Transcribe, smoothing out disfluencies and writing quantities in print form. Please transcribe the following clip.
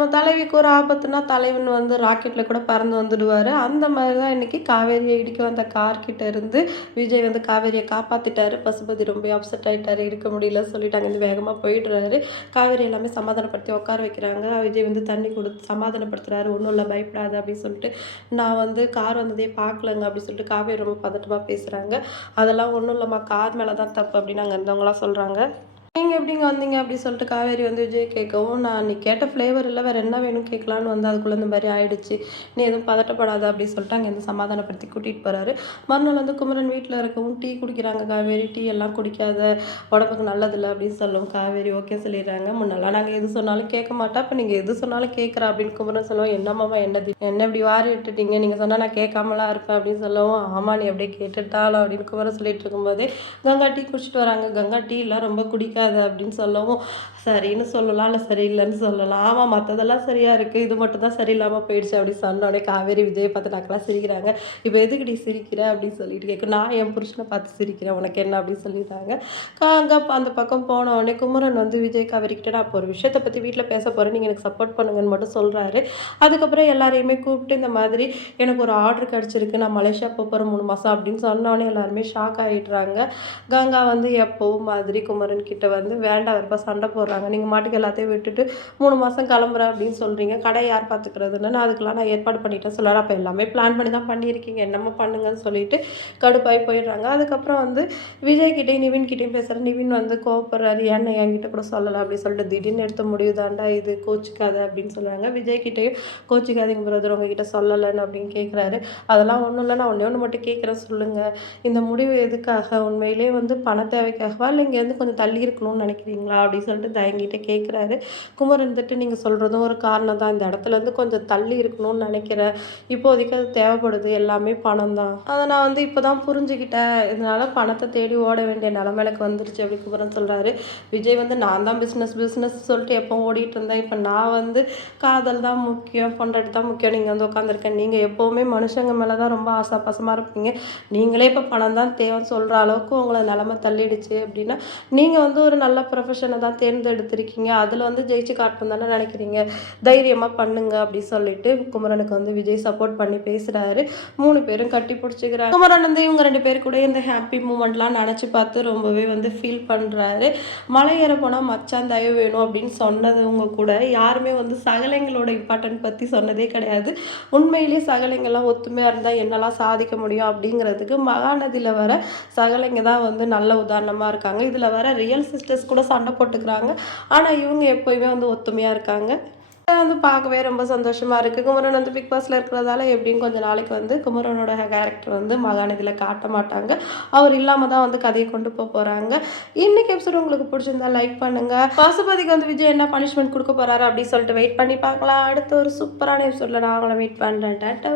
நம்ம தலைவிக்கு ஒரு ஆபத்துனா தலைவன் வந்து ராக்கெட்ல கூட பறந்து வந்துடுவாரு. அந்த மாதிரி தான் இன்னைக்கு காவேரியை இடிக்க வந்த கார் கிட்ட இருந்து விஜய் வந்து காவேரியை காப்பாத்திட்டாரு. பசுபதி ரொம்ப அப்செட் ஆயிட்டாரு. இருக்க முடியல சொல்லிட்டு அங்கேருந்து வேகமா போயிடுறாரு. காவேரி எல்லாமே சமாதானப்படுத்தி உட்கார வைக்கிறாங்க. விஜய் வந்து தண்ணி கொடுத்து சமாதானப்படுத்துறாரு. ஒன்றும் இல்லை பயப்படாத அப்படின்னு சொல்லிட்டு, நான் வந்து கார் வந்ததே பார்க்கலங்க அப்படின்னு சொல்லிட்டு காவேரி ரொம்ப பதட்டமா பேசுறாங்க. அதெல்லாம் ஒன்றும் இல்லைம்மா, கார் மேலே தான் தப்பு அப்படின்னு அங்கே இருந்தவங்களாம் சொல்றாங்க. நீங்க எப்படிங்க வந்தீங்க அப்படி சொல்லிட்டு காவேரி வந்து விஜய் கேட்கவும், நான் நீ கேட்ட ஃப்ளேவர் இல்லை வேற என்ன வேணும் கேட்கலான்னு வந்து அதுக்குள்ள இந்த மாதிரி ஆயிடுச்சு. நீ எதுவும் பதட்டப்படாத அப்படின்னு சொல்லிட்டு அங்கேருந்து சமாதானப்படுத்தி கூட்டிட்டு போறாரு. மறுநாள் வந்து குமரன் வீட்டில் இருக்கவும் டீ குடிக்கிறாங்க காவேரி. டீ எல்லாம் குடிக்காத, உடம்புக்கு நல்லதில்லை அப்படின்னு சொல்லும் காவேரி. ஓகே சொல்லிடுறாங்க. முன்னெல்லாம் நாங்கள் எது சொன்னாலும் கேட்க மாட்டா, இப்போ நீங்கள் எது சொன்னாலும் கேட்குறா அப்படின்னு குமரன் சொல்லுவோம். என்னம்மாமா என்ன இப்படி வாரி விட்டுட்டீங்க, நீங்கள் சொன்னால் நான் கேட்காமலாம் இருப்பேன் அப்படின்னு சொல்லவும், ஆமா நீ அப்படியே கேட்டுட்டாலும் அப்படின்னு குமரன் சொல்லிட்டு இருக்கும்போதே கங்கா டீ குடிச்சிட்டு வராங்க. கங்கா டீ எல்லாம் ரொம்ப குடிக்காது அப்படின்னு சொல்லவும், சரின்னு சொல்லலாம் இல்லை சரியில்லைன்னு சொல்லலாம். ஆமாம் மற்றதெல்லாம் சரியா இருக்கு, இது மட்டும் தான் சரியில்லாமல் போயிடுச்சு அப்படின்னு சொன்னோடனே காவேரி விஜயை பார்த்து நக்கெல்லாம் சிரிக்கிறாங்க. இப்போ எதுக்குடி சிரிக்கிற அப்படின்னு சொல்லிட்டு கேட்கும். நான் என் புருஷனை பார்த்து சிரிக்கிறேன், உனக்கு என்ன அப்படின்னு சொல்லிட்டாங்க. அங்கே அந்த பக்கம் போன உடனே குமரன் வந்து விஜய் காவேரி கிட்ட நான் இப்போ ஒரு விஷயத்தை பற்றி வீட்டில் பேச போகிறேன், நீங்கள் எனக்கு சப்போர்ட் பண்ணுங்கன்னு மட்டும் சொல்கிறாரு. அதுக்கப்புறம் எல்லாரையுமே கூப்பிட்டு இந்த மாதிரி எனக்கு ஒரு ஆர்டர் கிடச்சிருக்கு, நான் மலேசியா போகிறேன் 3 மாதம் அப்படின்னு சொன்னோடனே எல்லாருமே ஷாக் ஆகிடுறாங்க. கங்கா வந்து எப்பவும் மாதிரி குமரன் கிட்ட வந்து வேண்டாம் வெறுப்பா சண்டை போடுறாங்க. நீங்கள் மாட்டுக்கு எல்லாத்தையும் விட்டுட்டு 3 மாதம் கிளம்புறேன் அப்படின்னு சொல்கிறீங்க, கடை யார் பார்த்துக்கிறதுன்னு, நான் அதுக்கெல்லாம் நான் ஏற்பாடு பண்ணிட்டேன் சொல்கிறாரு. அப்போ எல்லாமே பிளான் பண்ணி தான் பண்ணியிருக்கீங்க, என்னமோ பண்ணுங்கன்னு சொல்லிட்டு கடுப்பாகி போயிடுறாங்க. அதுக்கப்புறம் வந்து விஜய் கிட்டேயும் நிவின் கிட்டேயும் பேசுகிறேன். நிவின் வந்து கோவப்படுறாரு, ஏன்னா என்கிட்ட கூட சொல்லலை அப்படின்னு சொல்லிட்டு, திடீர்னு எடுத்த முடிவு தாண்டா இது, கோச்சிக்காத அப்படின்னு சொல்கிறாங்க. விஜய் கிட்டேயும் கோச்சிக்காதீங்க பிரதர் உங்ககிட்ட சொல்லலைன்னு அப்படின்னு கேட்குறாரு. அதெல்லாம் ஒன்றும் இல்லை, நான் ஒன்று மட்டும் கேட்குறேன் சொல்லுங்கள், இந்த முடிவு எதுக்காக, உண்மையிலே வந்து பண தேவைக்காகவா இல்லை இங்கேருந்து கொஞ்சம் தள்ளி இருக்கணும்னு நினைக்கிறீங்களா அப்படின்னு சொல்லிட்டு தயங்கிட்ட கேட்குறாரு. குமரன் இருந்துட்டு நீங்கள் சொல்கிறதும் ஒரு காரணம் தான், இந்த இடத்துலேருந்து கொஞ்சம் தள்ளி இருக்கணும்னு நினைக்கிறேன், இப்போதைக்கு அது தேவைப்படுது, எல்லாமே பணம் தான், அதை நான் வந்து இப்போ தான் புரிஞ்சுக்கிட்டேன், இதனால பணத்தை தேடி ஓட வேண்டிய நிலமைக்கு வந்துருச்சு அப்படி குமரன் சொல்கிறாரு. விஜய் வந்து நான் தான் பிஸ்னஸ் சொல்லிட்டு எப்போ ஓடிட்டு இருந்தேன், இப்போ நான் வந்து காதல் தான் முக்கியம், பொண்டாட்டி தான் முக்கியம், நீங்கள் வந்து உட்காந்துருக்கேன், நீங்கள் எப்போவுமே மனுஷங்க மேலே தான் ரொம்ப ஆசை பாசமாக இருப்பீங்க, நீங்களே இப்போ பணம் தான் தேவைன்னு சொல்கிற அளவுக்கு உங்களை நிலமை தள்ளிடுச்சு அப்படின்னா நீங்கள் வந்து ஒரு நல்ல ப்ரொஃபஷனை தான் தேர்ந்தெடுத்திருக்கீங்க, அதில் வந்து ஜெயிச்சு காட்டணும் தானே நினைக்கிறீங்க, தைரியமாக பண்ணுங்க அப்படி சொல்லிட்டு குமரனுக்கு வந்து விஜய் சப்போர்ட் பண்ணி பேசுகிறாரு. 3 பேரும் கட்டி பிடிச்சிக்கிறாங்க. குமரன் வந்து இவங்க 2 பேர் கூட இந்த ஹாப்பி மூமெண்ட்லாம் நினச்சி பார்த்து ரொம்பவே வந்து ஃபீல் பண்ணுறாரு. மலை ஏற போனால் மச்சான் தயவு வேணும் அப்படின்னு சொன்னதவங்க கூட யாருமே வந்து சகலைங்களோட இம்பார்ட்டன்ட் பற்றி சொன்னதே கிடையாது. உண்மையிலேயே சகலைங்கள்லாம் ஒத்துமையாக இருந்தால் என்னெல்லாம் சாதிக்க முடியும் அப்படிங்கிறதுக்கு மகாநதியில் வர சகலைங்க தான் வந்து நல்ல உதாரணமாக இருக்காங்க. இதில் வர ரியல் சிஸ்டர்ஸ் கூட சண்டை போட்டுக்கிறாங்க, ஆனால் இவங்க எப்போயுமே வந்து ஒத்துமையாக இருக்காங்க. வந்து பார்க்கவே ரொம்ப சந்தோஷமாக இருக்குது. குமரன் வந்து பிக் பாஸில் இருக்கிறதால எப்படின்னு கொஞ்சம் நாளைக்கு வந்து குமரனோட கேரக்டர் வந்து மகாநதியில் காட்ட மாட்டாங்க, அவர் இல்லாமல் தான் வந்து கதையை கொண்டு போகிறாங்க. இன்னைக்கு எபிசோட் உங்களுக்கு பிடிச்சிருந்தா லைக் பண்ணுங்கள். பசுபதிக்கு வந்து விஜய் என்ன பனிஷ்மெண்ட் கொடுக்க போகிறாரு அப்படின்னு சொல்லிட்டு வெயிட் பண்ணி பார்க்கலாம். அடுத்த ஒரு சூப்பரான எபிசோடில் நான் அவங்கள மீட் பண்ணுறேன். டாட்டா.